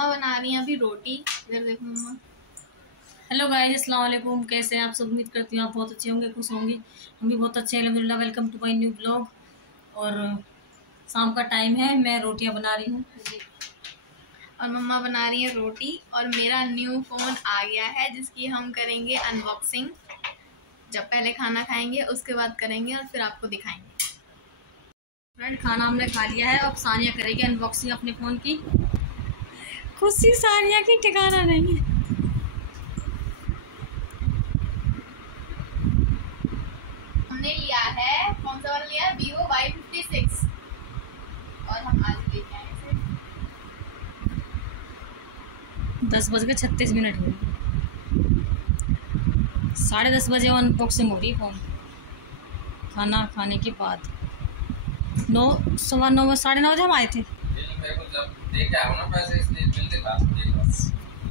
मम्मा बना रही हैं अभी रोटी। इधर देखो मम्मा। हेलो गाइस, अस्सलाम वालेकुम। कैसे हैं आप सब? उम्मीद करती हूँ आप बहुत अच्छे होंगे, खुश होंगे। हम भी बहुत अच्छे हैं अल्हम्दुलिल्लाह। Welcome to my new blog. और शाम का टाइम है, मैं रोटियां बना रही हूँ और मम्मा बना रही है रोटी। और मेरा न्यू फोन आ गया है जिसकी हम करेंगे अनबॉक्सिंग। जब पहले खाना खाएंगे उसके बाद करेंगे और फिर आपको दिखाएंगे। फ्रेंड, खाना हमने खा लिया है। अब सानिया करेगी अनबॉक्सिंग अपने फ़ोन की। खुशी सानिया की ठिकाना नहीं है। हमने लिया है, कौन सा वाला लिया है? Vivo Y56। और हम आज लेके आए थे 10:36 हुए। 10:30 बजे अनबॉक्सिंग हो रही है फ़ोन, खाना खाने के बाद। 9, 9:30 हम आए थे।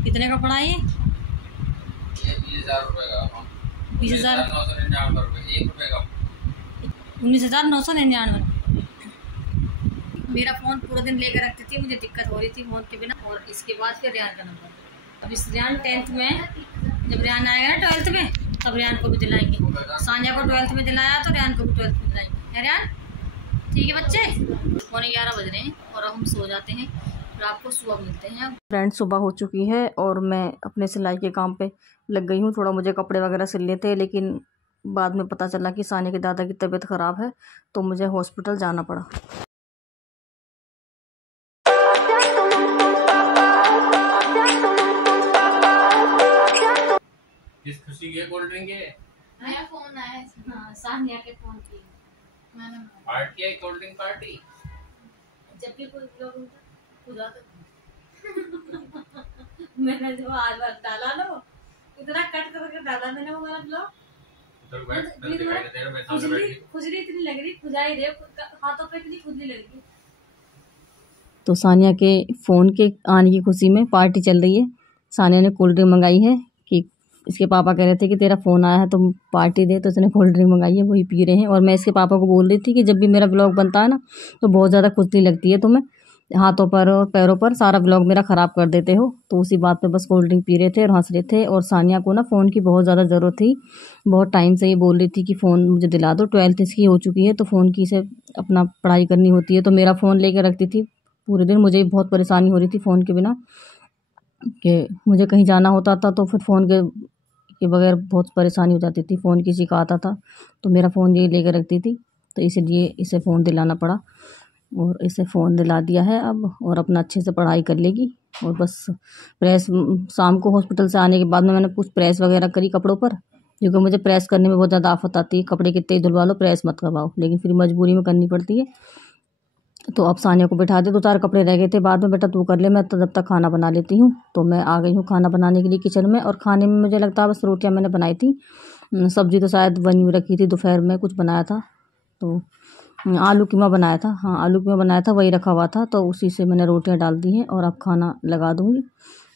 कितने का पड़ा ये? 20,000 रुपए का। 19,999। मेरा फ़ोन पूरा दिन लेकर रखती थी, मुझे दिक्कत हो रही थी फ़ोन के बिना। और इसके बाद फिर रेहान का नंबर। अब इस रेहान 10th में, जब रेहान आएगा ना 12th में, तब रेहान को भी दिलाएंगे। सानिया को 12th में दिलाया तो रेहान को भी 12th में दिलाएंगे। है रेहान? ठीक है बच्चे। 11:15 बज रहे हैं और अब हम सो जाते हैं, फिर आपको सुबह मिलते हैं। फ्रेंड, सुबह हो चुकी है और मैं अपने सिलाई के काम पे लग गई हूँ। थोड़ा मुझे कपड़े वगैरह सिलने थे, लेकिन बाद में पता चला कि सानिया के दादा की तबीयत ख़राब है, तो मुझे हॉस्पिटल जाना पड़ा। किस खुशी के कोल्ड ड्रिंक है? नया फोन आया है। हाँ, सानिया के फ़ोन की मैंने पार्टी है, कोल्ड ड्रिंक पार्टी। जब भी कोई लोग खुदा मैंने जो आज बार डाला लो, इतना कट करके डाला मैंने वो वाला ब्लॉग। खुजली इतनी लग रही, खुजाई रे हाथों पे, इतनी खुजली लग रही। तो सानिया के फ़ोन के आने की खुशी में पार्टी चल रही है। सानिया ने कोल्ड ड्रिंक मंगाई है कि इसके पापा कह रहे थे कि तेरा फ़ोन आया है तो पार्टी दे, तो इसने कोल्ड ड्रिंक मंगाई है, वही पी रहे हैं। और मैं इसके पापा को बोल रही थी कि जब भी मेरा ब्लॉग बनता है ना तो बहुत ज़्यादा खुजली लगती है, तुम्हें हाथों पर और पैरों पर, सारा ब्लॉग मेरा ख़राब कर देते हो। तो उसी बात पे बस कोल्ड ड्रिंक पी रहे थे और हंस रहे थे। और सानिया को ना फ़ोन की बहुत ज़्यादा ज़रूरत थी, बहुत टाइम से ये बोल रही थी कि फ़ोन मुझे दिला दो। 12th इसकी हो चुकी है तो फ़ोन की से अपना पढ़ाई करनी होती है, तो मेरा फ़ोन लेके रखती थी पूरे दिन। मुझे भी बहुत परेशानी हो रही थी फ़ोन के बिना, कि मुझे कहीं जाना होता था तो फिर फ़ोन के बगैर बहुत परेशानी हो जाती थी। फ़ोन किसी का आता था तो मेरा फ़ोन यही लेकर रखती थी, तो इसलिए इसे फ़ोन दिलाना पड़ा। और इसे फ़ोन दिला दिया है अब, और अपना अच्छे से पढ़ाई कर लेगी। और बस प्रेस, शाम को हॉस्पिटल से आने के बाद में मैंने कुछ प्रेस वगैरह करी कपड़ों पर, क्योंकि मुझे प्रेस करने में बहुत ज़्यादा आफत आती है। कपड़े कितने ही धुलवा लो, प्रेस मत करवाओ, लेकिन फिर मजबूरी में करनी पड़ती है। तो अब सानिया को बैठा दे, 2-4 कपड़े रह गए थे, बाद में बेटा तू कर ले, मैं तो जब तक खाना बना लेती हूँ। तो मैं आ गई हूँ खाना बनाने के लिए किचन में। और खाने में मुझे लगता है बस रोटियाँ मैंने बनाई थी, सब्जी तो शायद बनी हुई रखी थी, दोपहर में कुछ बनाया था, तो आलू कीमा बनाया था। हाँ, आलू कीमा बनाया था, वही रखा हुआ था, तो उसी से मैंने रोटियां डाल दी हैं। और अब खाना लगा दूंगी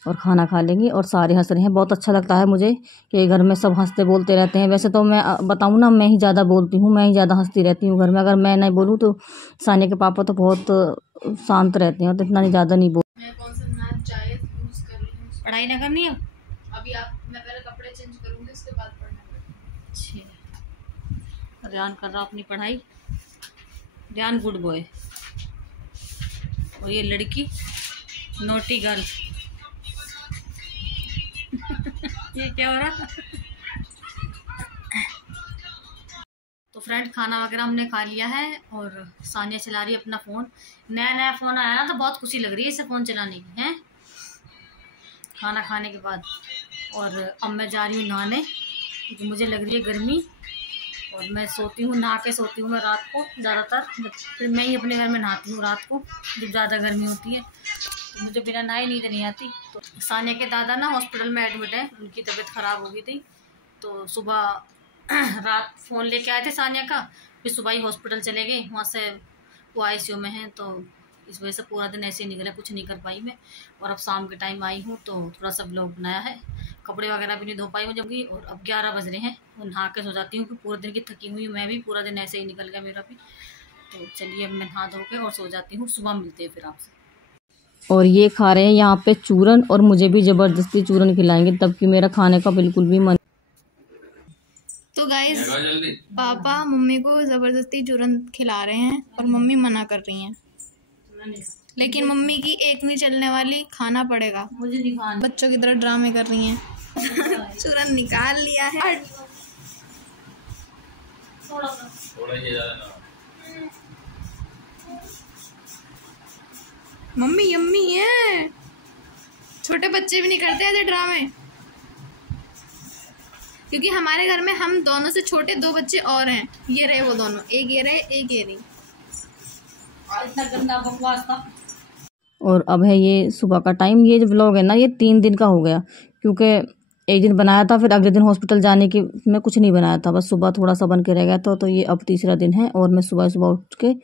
और खाना खा लेंगे। और सारे हंस रहे हैं, बहुत अच्छा लगता है मुझे कि घर में सब हंसते बोलते रहते हैं। वैसे तो मैं बताऊँ ना, मैं ही ज़्यादा बोलती हूँ, मैं ही ज़्यादा हंसती रहती हूँ घर में। अगर मैं नहीं बोलूँ तो सानिया के पापा तो बहुत शांत रहते हैं, तो इतना ज़्यादा नहीं बोल। मैं कौन सा नया चाय यूज कर रही हूँ। पढ़ाई ना करनी है अभी मैं पहले कपड़े चेंज करूंगी, उसके बाद पढ़ना पड़ेगा। अच्छा, रेहान कर रहा अपनी पढ़ाई। रेहान गुड बॉय, और ये लड़की नोटी गर्ल। ये क्या हो रहा? तो फ्रेंड, खाना वगैरह हमने खा लिया है और सानिया चला रही है अपना फ़ोन। नया फ़ोन आया ना तो बहुत खुशी लग रही है इसे फ़ोन चलाने की, हैं, खाना खाने के बाद। और अब मैं जा रही हूँ नहाने, क्योंकि मुझे लग रही है गर्मी। और मैं सोती हूँ, नहा के सोती हूँ मैं रात को ज़्यादातर। फिर मैं ही अपने घर में नहाती हूँ रात को जब ज़्यादा गर्मी होती है, तो मुझे बिना नहाए नींद नहीं आती। तो सानिया के दादा ना हॉस्पिटल में एडमिट है, उनकी तबीयत ख़राब हो गई थी। तो सुबह रात फ़ोन लेके आए थे सानिया का, फिर सुबह ही हॉस्पिटल चले गए। वहाँ से वो ICU में हैं, तो इस वजह से पूरा दिन ऐसे ही निकला, कुछ नहीं कर पाई मैं। और अब शाम के टाइम आई हूँ तो थोड़ा सा ब्लॉग बनाया है। कपड़े वगैरह भी नहीं धो पाई मुझे, और अब 11 बज रहे हैं, वो नहा के सो जाती हूँ, पूरे दिन की थकी हुई मैं भी, पूरा दिन ऐसे ही निकल गया मेरा भी। तो चलिए अब मैं नहा धो के और सो जाती हूँ, सुबह मिलते हैं फिर आपसे। और ये खा रहे हैं यहाँ पे चूरन, और मुझे भी ज़बरदस्ती चूरन खिलाएंगे तब कि मेरा खाने का बिल्कुल भी मन। तो गाइस पापा मम्मी को ज़बरदस्ती चूरन खिला रहे हैं और मम्मी मना कर रही हैं, लेकिन मम्मी की एक नहीं चलने वाली, खाना पड़ेगा। मुझे नहीं खाना। बच्चों की तरह ड्रामे कर रही हैं। चूरन निकाल लिया है। थोड़ा ये ज़्यादा ना। मम्मी यम्मी है। छोटे बच्चे भी नहीं करते ऐसे ड्रामे, क्योंकि हमारे घर में हम दोनों से छोटे 2 बच्चे और हैं। ये रहे वो दोनों, एक ये रहे एक ये रही। इतना गंदा बकवास था। और अब है ये सुबह का टाइम। ये जो व्लॉग है ना, ये 3 दिन का हो गया, क्योंकि एक दिन बनाया था, फिर अगले दिन हॉस्पिटल जाने की मैं कुछ नहीं बनाया था, बस सुबह थोड़ा सा बन के रह गया था। तो ये अब तीसरा दिन है और मैं सुबह सुबह उठ के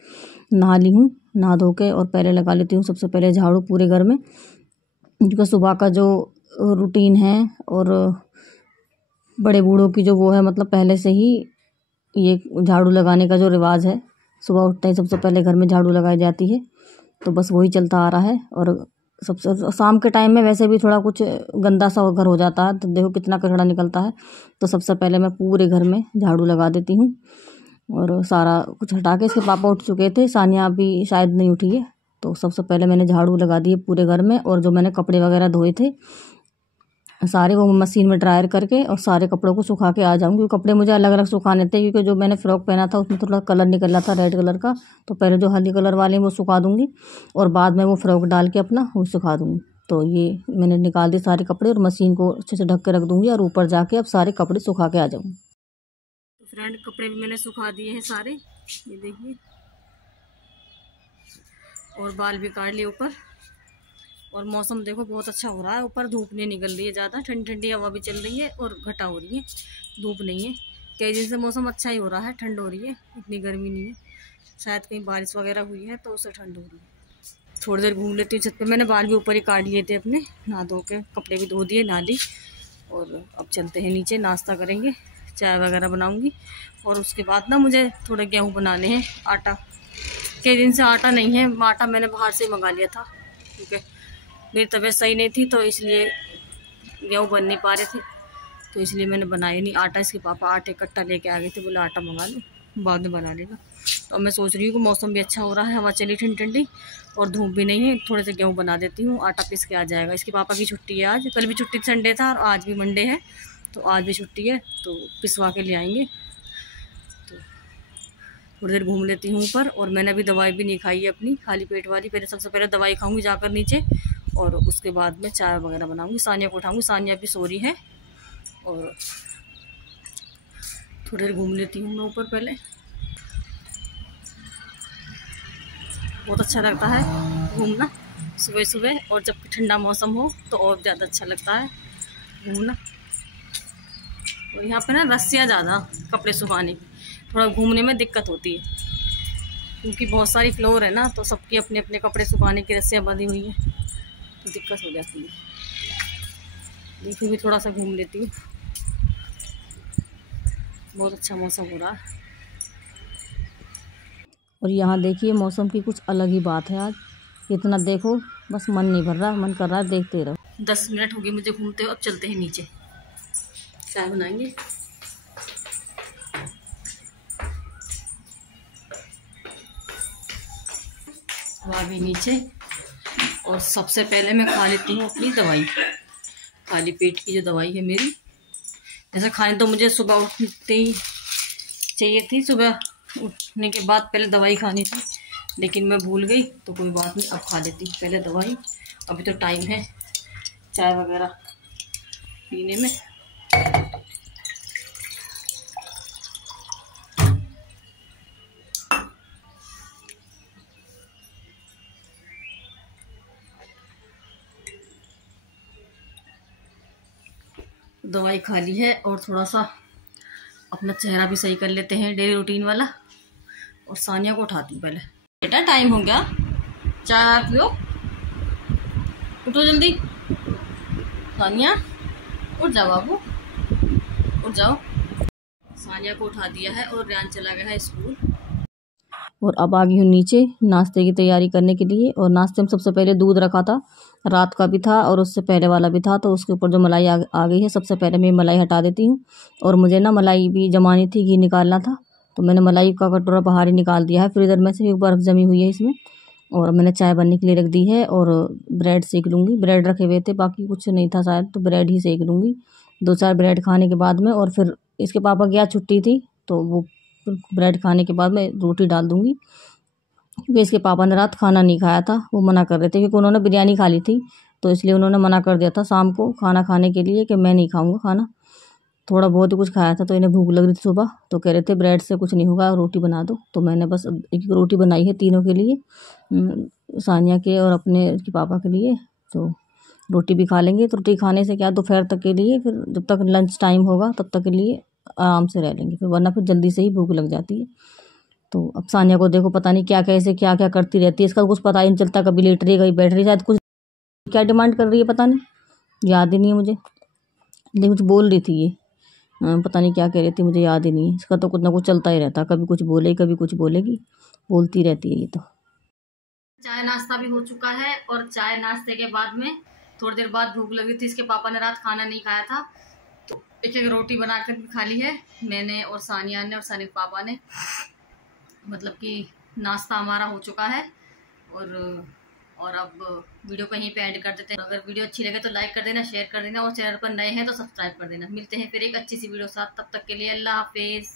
नहा ली हूँ, नहा धो के, और पहले लगा लेती हूँ सबसे पहले झाड़ू पूरे घर में, क्योंकि सुबह का जो रूटीन है और बड़े बूढ़ों की जो वो है, मतलब पहले से ही ये झाड़ू लगाने का जो रिवाज है, सुबह उठते ही सबसे पहले घर में झाड़ू लगाई जाती है, तो बस वही चलता आ रहा है। और सबसे शाम के टाइम में वैसे भी थोड़ा कुछ गंदा सा घर हो जाता है, तो देखो कितना कचरा निकलता है। तो सबसे पहले मैं पूरे घर में झाड़ू लगा देती हूँ और सारा कुछ हटा के। इसके पापा उठ चुके थे, सानिया अभी शायद नहीं उठी है, तो सबसे पहले मैंने झाड़ू लगा दिए पूरे घर में। और जो मैंने कपड़े वगैरह धोए थे सारे, वो मशीन में ड्रायर करके और सारे कपड़ों को सुखा के आ जाऊंगी। क्योंकि कपड़े मुझे अलग अलग सुखाने थे, क्योंकि जो मैंने फ्रॉक पहना था उसमें थोड़ा कलर निकल रहा था रेड कलर का, तो पहले जो हल्दी कलर वाले हैं वो सुखा दूंगी और बाद में वो फ्रॉक डाल के अपना वो सुखा दूंगी। तो ये मैंने निकाल दिए सारे कपड़े और मशीन को अच्छे से ढक के रख दूंगी और ऊपर जाके अब सारे कपड़े सुखा के आ जाऊंगी। तो फ्रेंड कपड़े भी मैंने सुखा दिए हैं सारे, ये देखिए, और बाल भी काट लिए ऊपर। और मौसम देखो बहुत अच्छा हो रहा है, ऊपर धूप नहीं निकल रही है ज़्यादा, ठंडी ठंडी हवा भी चल रही है और घटा हो रही है, धूप नहीं है। कई दिन से मौसम अच्छा ही हो रहा है, ठंड हो रही है, इतनी गर्मी नहीं है। शायद कहीं बारिश वगैरह हुई है तो उससे ठंड हो रही है। थोड़ी देर घूम लेती हूँ छत पे। मैंने बाल भी ऊपर ही काट लिए थे अपने, नहा धो के, कपड़े भी धो दिए, नहा ली। और अब चलते हैं नीचे, नाश्ता करेंगे, चाय वगैरह बनाऊँगी। और उसके बाद ना मुझे थोड़े गेहूँ बनाने हैं, आटा। कई दिन से आटा नहीं है, आटा मैंने बाहर से मंगा लिया था, क्योंकि मेरी तबीयत सही नहीं थी, तो इसलिए गेहूँ बन नहीं पा रहे थे, तो इसलिए मैंने बनाया नहीं आटा। इसके पापा आटे कट्टा लेके आ गए थे, बोले आटा मंगा लो, बाद में बना लेना। तो अब मैं सोच रही हूँ कि मौसम भी अच्छा हो रहा है, हवा चली ठंडी ठंडी और धूप भी नहीं है, थोड़े से गेहूँ बना देती हूँ, आटा पीस के आ जाएगा। इसके पापा की छुट्टी है आज, कल भी छुट्टी संडे था और आज भी मंडे है, तो आज भी छुट्टी है, तो पिसवा के ले आएंगे। तो थोड़ी देर घूम लेती हूँ ऊपर। और मैंने अभी दवाई भी नहीं खाई है अपनी, खाली पेट वाली। पहले सबसे पहले दवाई खाऊंगी जाकर नीचे, और उसके बाद में चाय वगैरह बनाऊंगी। सानिया को उठाऊंगी, सानिया भी सो रही है। और थोड़ी देर घूम लेती हूँ मैं ऊपर पहले। बहुत अच्छा लगता है घूमना सुबह सुबह, और जब ठंडा मौसम हो तो और ज़्यादा अच्छा लगता है घूमना। और यहाँ पे ना रस्सियाँ ज़्यादा कपड़े सुखाने की, थोड़ा घूमने में दिक्कत होती है, क्योंकि बहुत सारी फ्लोर है ना, तो सबकी अपने अपने कपड़े सुखाने की रस्सियाँ बंधी हुई हैं, तो दिक्कत हो जाती है। देखिए भी थोड़ा सा घूम लेती हूँ, बहुत अच्छा मौसम हो रहा है। और यहाँ देखिए मौसम की कुछ अलग ही बात है आज, इतना देखो बस मन नहीं भर रहा, मन कर रहा है देखते रहो। 10 मिनट हो गए मुझे घूमते हुए, अब चलते हैं नीचे, चाय बनाएंगे। वहाँ भी नीचे। और सबसे पहले मैं खा लेती हूँ अपनी दवाई, खाली पेट की जो दवाई है मेरी। जैसे खाने तो मुझे सुबह उठते ही चाहिए थी, सुबह उठने के बाद पहले दवाई खानी थी, लेकिन मैं भूल गई, तो कोई बात नहीं, अब खा लेती हूँ पहले दवाई। अभी तो टाइम है चाय वगैरह पीने में। दवाई खा ली है और थोड़ा सा अपना चेहरा भी सही कर लेते हैं, डेली रूटीन वाला। और सानिया को उठाती हूँ पहले। बेटा टाइम हो गया, चाय पियो, उठो जल्दी। सानिया उठ जाओ बाबू, उठ जाओ। सानिया को उठा दिया है और रियान चला गया है स्कूल। और अब आ गई हूँ नीचे नाश्ते की तैयारी करने के लिए। और नाश्ते में सबसे पहले दूध रखा था, रात का भी था और उससे पहले वाला भी था, तो उसके ऊपर जो मलाई आ गई है, सबसे पहले मैं मलाई हटा देती हूँ। और मुझे ना मलाई भी जमानी थी, घी निकालना था, तो मैंने मलाई का कटोरा बाहर ही निकाल दिया है फ्रीज़र में से, एक बर्फ़ जमी हुई है इसमें। और मैंने चाय बनने के लिए रख दी है और ब्रेड सेक लूँगी। ब्रेड रखे हुए थे, बाकी कुछ नहीं था शायद, तो ब्रेड ही सेक लूँगी 2-4 ब्रेड खाने के बाद में। और फिर इसके पापा की आज छुट्टी थी, तो वो ब्रेड खाने के बाद में रोटी डाल दूँगी, क्योंकि इसके पापा ने रात खाना नहीं खाया था, वो मना कर रहे थे, क्योंकि उन्होंने बिरयानी खा ली थी, तो इसलिए उन्होंने मना कर दिया था शाम को खाना खाने के लिए कि मैं नहीं खाऊंगा खाना। थोड़ा बहुत ही कुछ खाया था, तो इन्हें भूख लग रही थी सुबह, तो कह रहे थे ब्रेड से कुछ नहीं होगा, रोटी बना दो। तो मैंने बस एक रोटी बनाई है तीनों के लिए, सानिया के और अपने के पापा के लिए। तो रोटी भी खा लेंगे, तो रोटी खाने से क्या दोपहर तक के लिए, फिर जब तक लंच टाइम होगा तब तक के लिए आराम से रह लेंगे, फिर वरना फिर जल्दी से ही भूख लग जाती है। तो अब सानिया को देखो, पता नहीं क्या कैसे क्या क्या करती रहती है, इसका कुछ पता ही नहीं चलता, कभी लेट रही है कभी बैठ रही है, शायद कुछ क्या डिमांड कर रही है पता नहीं, याद ही नहीं है मुझे, लेकिन कुछ बोल रही थी ये, पता नहीं क्या कह रही थी, मुझे याद ही नहीं है। इसका तो कुछ ना कुछ चलता ही रहता, कभी कुछ बोले कभी कुछ बोलेगी, बोलती रहती है ये तो। चाय नाश्ता भी हो चुका है, और चाय नाश्ते के बाद में थोड़ी देर बाद भूख लगी थी, इसके पापा ने रात खाना नहीं खाया था, तो एक एक रोटी बनाकर भी खा ली है मैंने और सानिया ने और सानिया के पापा ने। मतलब कि नाश्ता हमारा हो चुका है। और अब वीडियो को यहीं पे एंड कर देते हैं। अगर वीडियो अच्छी लगे तो लाइक कर देना, शेयर कर देना, और चैनल पर नए हैं तो सब्सक्राइब कर देना। मिलते हैं फिर एक अच्छी सी वीडियो साथ, तब तक के लिए अल्लाह हाफिज़।